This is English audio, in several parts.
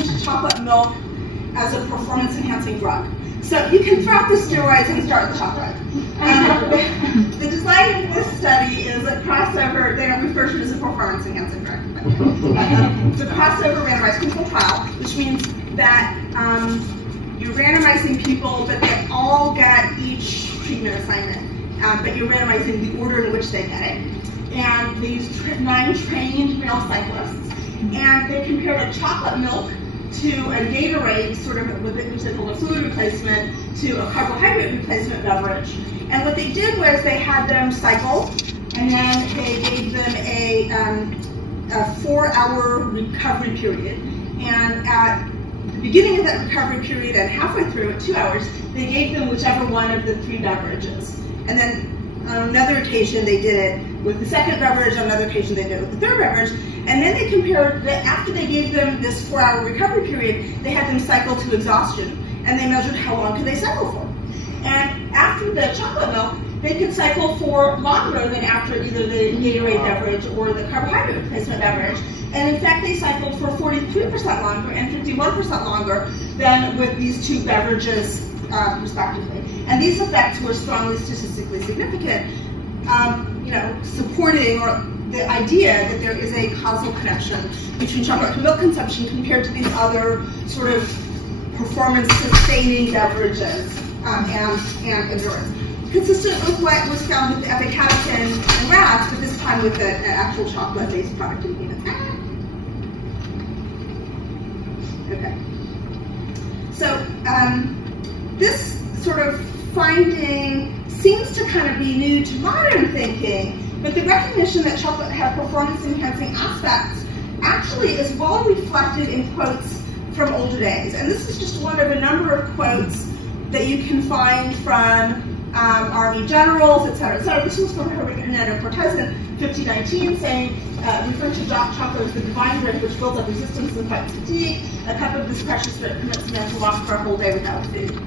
opposition to chocolate milk as a performance-enhancing drug. So you can throw out the steroids and start the chocolate. The design of this study is a crossover. They don't refer to it as a performance-enhancing drug. It's a crossover randomized control trial, which means that you're randomizing people, but they all get each treatment assignment, but you're randomizing the order in which they get it. And they used 9 trained male cyclists, and they compared a chocolate milk to a Gatorade, sort of with which they called a fluid replacement, to a carbohydrate replacement beverage. And what they did was they had them cycle, and then they gave them a 4-hour recovery period. And at the beginning of that recovery period and halfway through at 2 hours, they gave them whichever one of the 3 beverages. And then on another occasion, they did it with the second beverage. On another occasion, they did it with the third beverage. And then they compared that after they gave them this 4-hour recovery period, they had them cycle to exhaustion, and they measured how long could they cycle for. And after the chocolate milk, they could cycle for longer than after either the Gatorade beverage or the carbohydrate replacement beverage. And in fact, they cycled for 43% longer and 51% longer than with these 2 beverages, respectively. And these effects were strongly statistically significant, supporting the idea that there is a causal connection between chocolate milk consumption compared to these other sort of performance-sustaining beverages and endurance. Consistent with what was found with the epicatechin in rats, but this time with an actual chocolate-based product in humans. Okay. So this sort of finding seems to kind of be new to modern thinking, but the recognition that chocolate had performance-enhancing aspects actually is well reflected in quotes from older days. And this is just one of a number of quotes that you can find from Army generals, et cetera, et cetera. This was from Hernando Cortez in 1519, saying, referring to chocolate as the divine drink which builds up resistance and fights fatigue. A cup of this precious drink permits a man to walk for a whole day without food.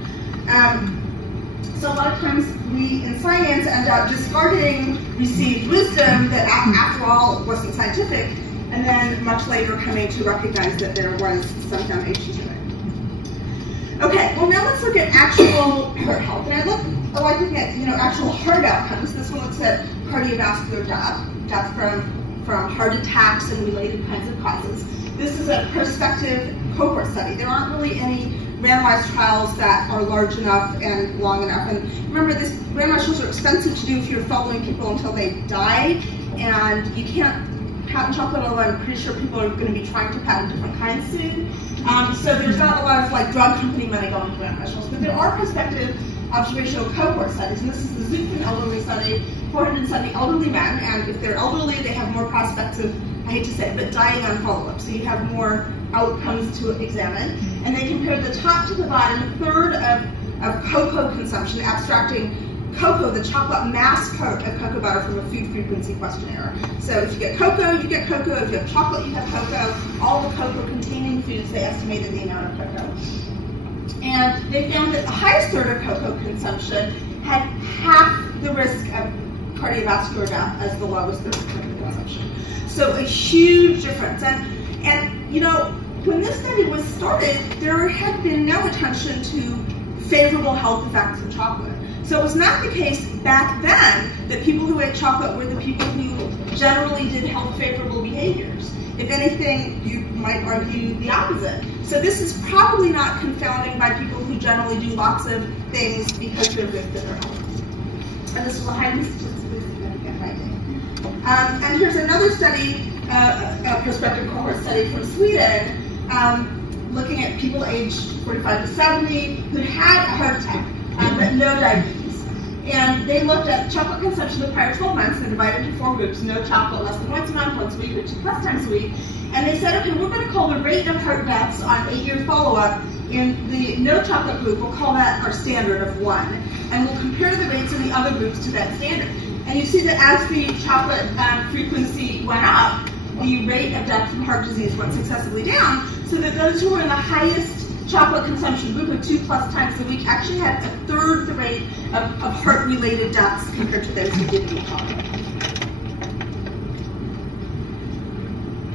So a lot of times we in science end up discarding received wisdom that after all wasn't scientific, and then much later coming to recognize that there was some foundation to it. Okay, well now let's look at actual heart health. And I like looking at actual heart outcomes. This one looks at cardiovascular death from heart attacks and related kinds of causes. This is a prospective cohort study. There aren't really any randomized trials that are large enough and long enough. And remember, these randomized trials are expensive to do if you're following people until they die, and you can't patent chocolate, although I'm pretty sure people are going to be trying to patent different kinds soon. So there's not a lot of drug company money going to randomized trials, but there are prospective observational cohort studies, and this is the Zupfin elderly study, 470 elderly men, and if they're elderly, they have more prospects of, I hate to say it, but dying on follow-up, so you have more outcomes to examine. And they compared the top to the bottom third of cocoa consumption, abstracting cocoa, the chocolate mass part of cocoa butter, from a food frequency questionnaire. So if you get cocoa, you get cocoa. If you have chocolate, you have cocoa. All the cocoa-containing foods, they estimated the amount of cocoa. And they found that the highest third of cocoa consumption had half the risk of cardiovascular death as the lowest third of cocoa consumption. So a huge difference. And when this study was started, there had been no attention to favorable health effects of chocolate. So it was not the case back then that people who ate chocolate were the people who generally did health favorable behaviors. If anything, you might argue the opposite. So this is probably not confounding by people who generally do lots of things because they're good for their health. And this is a highly statistically significant finding. And here's another study, a prospective cohort study from Sweden, looking at people aged 45 to 70 who had a heart attack, but no diabetes. And they looked at chocolate consumption the prior 12 months and divided into 4 groups: no chocolate less than once a month, once a week, or 2+ times a week. And they said, okay, we're going to call the rate of heart deaths on 8-year follow-up in the no chocolate group, we'll call that our standard of 1. And we'll compare the rates in the other groups to that standard. And you see that as the chocolate frequency went up, the rate of death from heart disease went successively down, so that those who were in the highest chocolate consumption group of 2+ times a week actually had 1/3 the rate of heart-related deaths compared to those who didn't eat chocolate.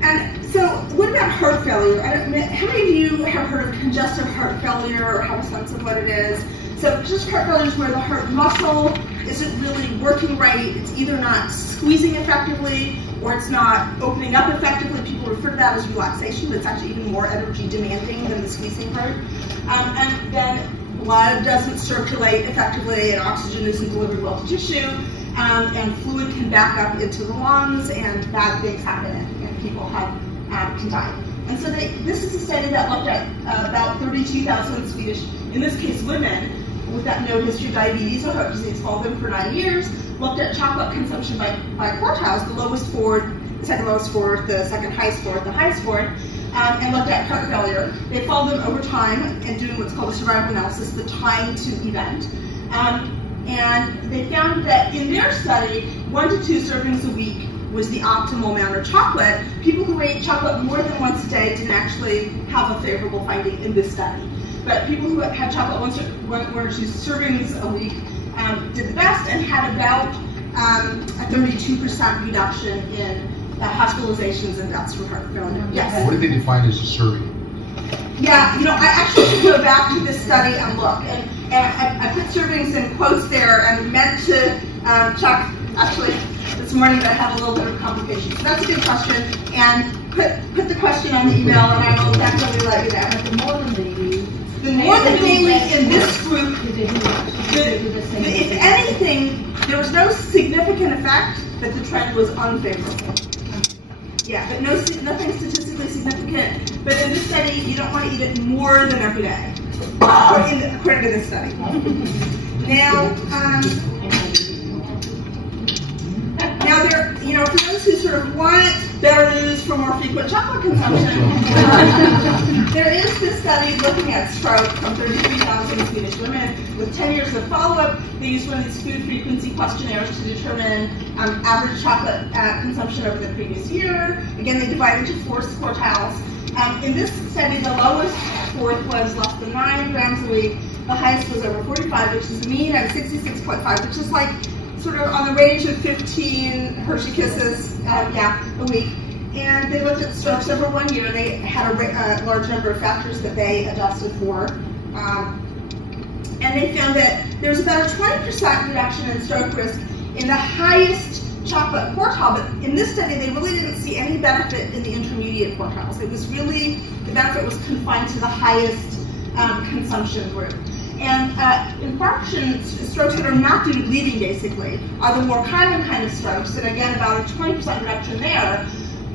And so what about heart failure. How many of you have heard of congestive heart failure or have a sense of what it is? So congestive heart failure is where the heart muscle isn't really working right. It's either not squeezing effectively or it's not opening up effectively. People refer to that as relaxation, but it's actually even more energy demanding than the squeezing part. And then blood doesn't circulate effectively and oxygen isn't delivered well to tissue, and fluid can back up into the lungs and bad things happen and people can die. And so this is a study that looked at about 32,000 Swedish, in this case women, with that no history of diabetes or heart disease, followed them for 9 years, looked at chocolate consumption by quartiles, the lowest fourth, the second lowest fourth, the second highest fourth, the highest fourth, and looked at heart failure. They followed them over time and doing what's called a survival analysis, the time to event. And they found that in their study, 1 to 2 servings a week was the optimal amount of chocolate. People who ate chocolate more than once a day didn't actually have a favorable finding in this study. But people who had chocolate 1 or 2 servings a week did the best and had about a 32% reduction in hospitalizations and deaths from heart failure. Yes? What did they define as a serving? Yeah, I actually should go back to this study and look. And I put servings in quotes there and meant to check, actually, this morning, but I had a little bit of complication. So that's a good question. And put the question on the email and I will definitely let you know. The more than daily. The more than daily in this group, if anything, there was no significant effect, but the trend was unfavorable. Yeah, but nothing statistically significant. But in this study, you don't want to eat it more than every day, according to this study. Now there, for those who sort of want better news for more frequent chocolate consumption, there is this study looking at stroke from 33,000 Swedish women with 10 years of follow-up. They used one of these food frequency questionnaires to determine average chocolate consumption over the previous year. Again, they divided into 4 quartiles. In this study, the lowest fourth was less than 9 grams a week. The highest was over 45, which is a mean of 66.5, which is like sort of on the range of 15 Hershey Kisses a week. And they looked at strokes over 1 year. They had a large number of factors that they adjusted for. And they found that there was about a 20% reduction in stroke risk in the highest chocolate quartile, but in this study they really didn't see any benefit in the intermediate quartiles. It was really, the benefit was confined to the highest consumption group. And infarction strokes that are not due to bleeding, basically, are the more common kind of strokes, and again, about a 20% reduction there.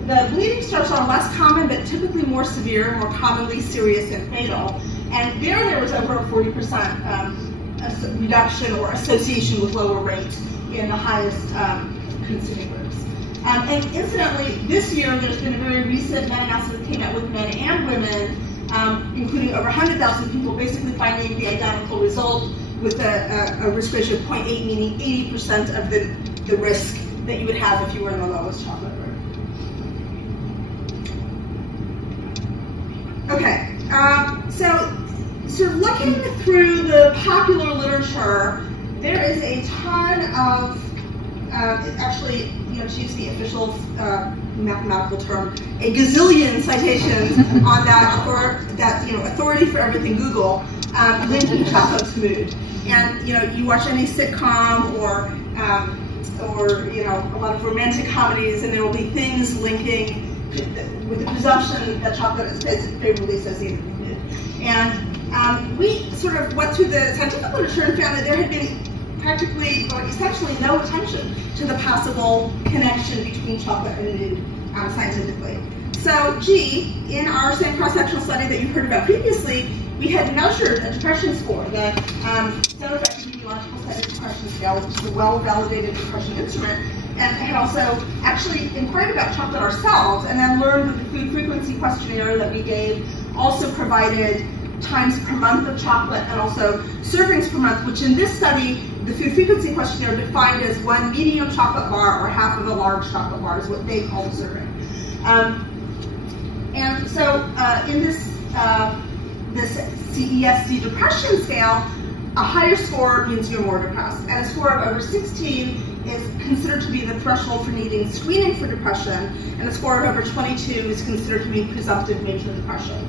The bleeding strokes are less common, but typically more severe, more commonly serious and fatal. And there was over a 40% reduction or association with lower rate in the highest consuming groups. And incidentally, this year, there's been a very recent meta-analysis that came out with men and women, including over 100,000 people, basically finding the identical result with a risk ratio of 0.8, meaning 80% of the risk that you would have if you were in the lowest chocolate group. Okay, so looking through the popular literature, there is a ton of, actually, to use the official mathematical term, a gazillion citations on that, or that, authority for everything Google, linking chocolate to mood. And, you watch any sitcom or a lot of romantic comedies, and there will be things linking with the presumption that chocolate is favorably associated with mood. And we sort of went through the scientific literature and found that there had been practically, or essentially, no attention to the possible connection between chocolate and mood scientifically. So, in our same cross-sectional study that you heard about previously, we had measured a depression score, the Center for Epidemiological Studies Depression Scale, which is a well-validated depression instrument, and had also actually inquired about chocolate ourselves, and then learned that the food frequency questionnaire that we gave also provided times per month of chocolate and also servings per month, which in this study, the food frequency questionnaire defined as 1 medium chocolate bar or half of a large chocolate bar is what they call a serving. And so in this CESD depression scale, a higher score means you're more depressed, and a score of over 16 is considered to be the threshold for needing screening for depression, and a score of over 22 is considered to be presumptive major depression.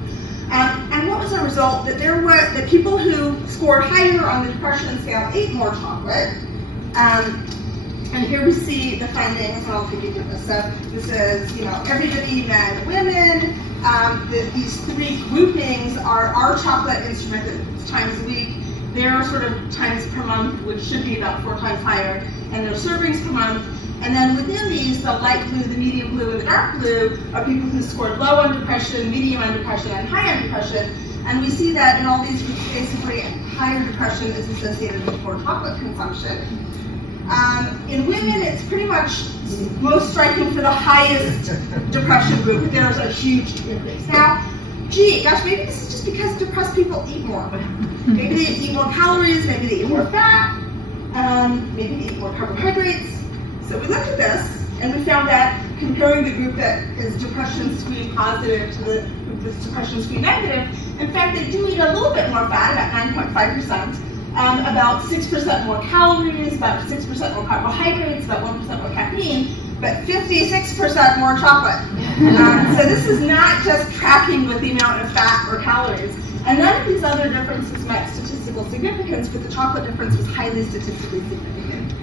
And what was the result? That people who scored higher on the depression scale ate more chocolate. And here we see the findings, and I'll take you through this. So this is, everybody, men, women. These three groupings are our chocolate instrument that's times a week, their sort of times per month, which should be about 4 times higher, and their servings per month. And then within these, the light blue, the medium blue, and the dark blue are people who scored low on depression, medium on depression, and high on depression. And we see that in all these groups, basically, higher depression is associated with more chocolate consumption. In women, it's pretty much most striking for the highest depression group, but there's a huge increase. Now, maybe this is just because depressed people eat more. Maybe they eat more calories, maybe they eat more fat, maybe they eat more carbohydrates. So we looked at this, and we found that comparing the group that is depression screen positive to the group that's depression screen negative, in fact, they do eat a little bit more fat, about 9.5%, about 6% more calories, about 6% more carbohydrates, about 1% more caffeine, but 56% more chocolate. So this is not just tracking with the amount of fat or calories. And none of these other differences met statistical significance, but the chocolate difference was highly statistically significant.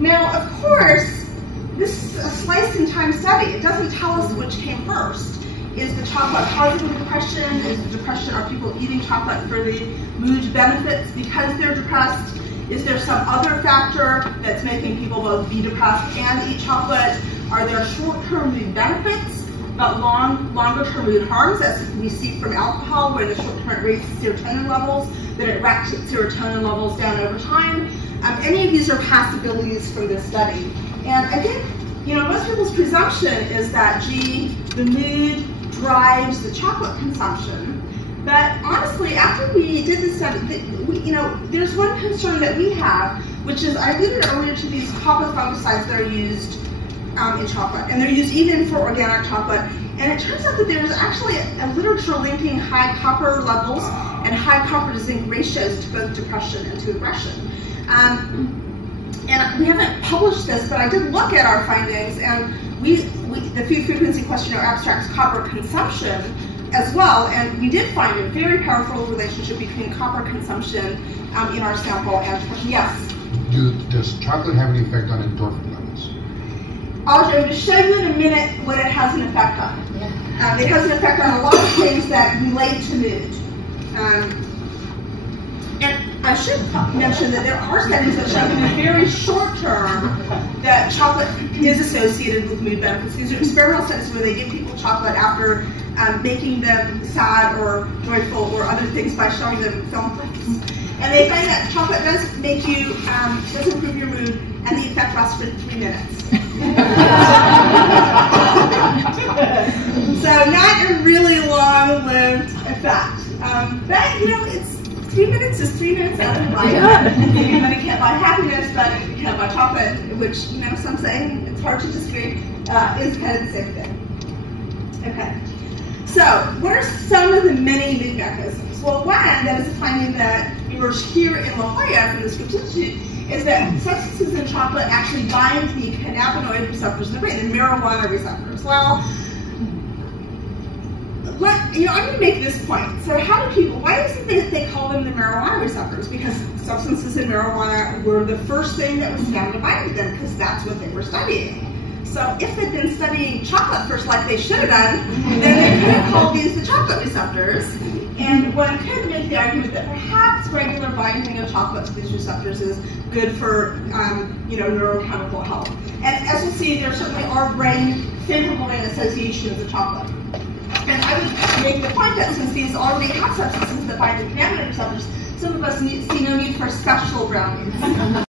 Now, of course, this is a slice in time study. It doesn't tell us which came first. Is the chocolate causing depression? Is the depression, are people eating chocolate for the mood benefits because they're depressed? Is there some other factor that's making people both be depressed and eat chocolate? Are there short-term mood benefits, but longer-term mood harms, as we see from alcohol, where the short-term it raises serotonin levels, that it ratchets serotonin levels down over time? Any of these are possibilities from this study. And I think, most people's presumption is that, the mood drives the chocolate consumption. But honestly, after we did this study, there's one concern that we have, which is I alluded earlier to these copper fungicides that are used in chocolate, and they're used even for organic chocolate. And it turns out that there's actually a literature linking high copper levels and high copper to zinc ratios to both depression and to aggression. And we haven't published this, but I did look at our findings, and the Food Frequency Questionnaire abstracts copper consumption as well, and we did find a very powerful relationship between copper consumption in our sample and depression. Yes? Does chocolate have any effect on endorphin levels? I'm going to show you in a minute what it has an effect on. It has an effect on a lot of things that relate to mood. And I should mention that there are studies that show in the very short term that chocolate is associated with mood benefits. These are experimental studies where they give people chocolate after making them sad or joyful or other things by showing them film clips. And they find that chocolate does make you, does improve your mood, and the effect lasts for 3 minutes. So not a really long-lived effect. But, it's 3 minutes is 3 minutes out of life. Maybe money can't buy happiness, but it can't buy chocolate, which, some say, it's hard to disagree, is kind of the same thing. Okay. So, what are some of the many mood mechanisms? Well, one that is a finding that emerged here in La Jolla from the Scripps Institute is that substances in chocolate actually bind the cannabinoid receptors in the brain, the marijuana receptors. Well, I'm going to make this point. So why is it that they call them the marijuana receptors? Because substances in marijuana were the first thing that was found to bind to them, because that's what they were studying. So if they'd been studying chocolate first like they should have done, then they could have called these the chocolate receptors. And one could make the argument that perhaps regular binding of chocolate to these receptors is good for neurochemical health. And as we'll see, there certainly are favorable brain associations of chocolate. And I would make the point that since these already have substances that bind to cannabinoid receptors, some of us see no need for special brownies.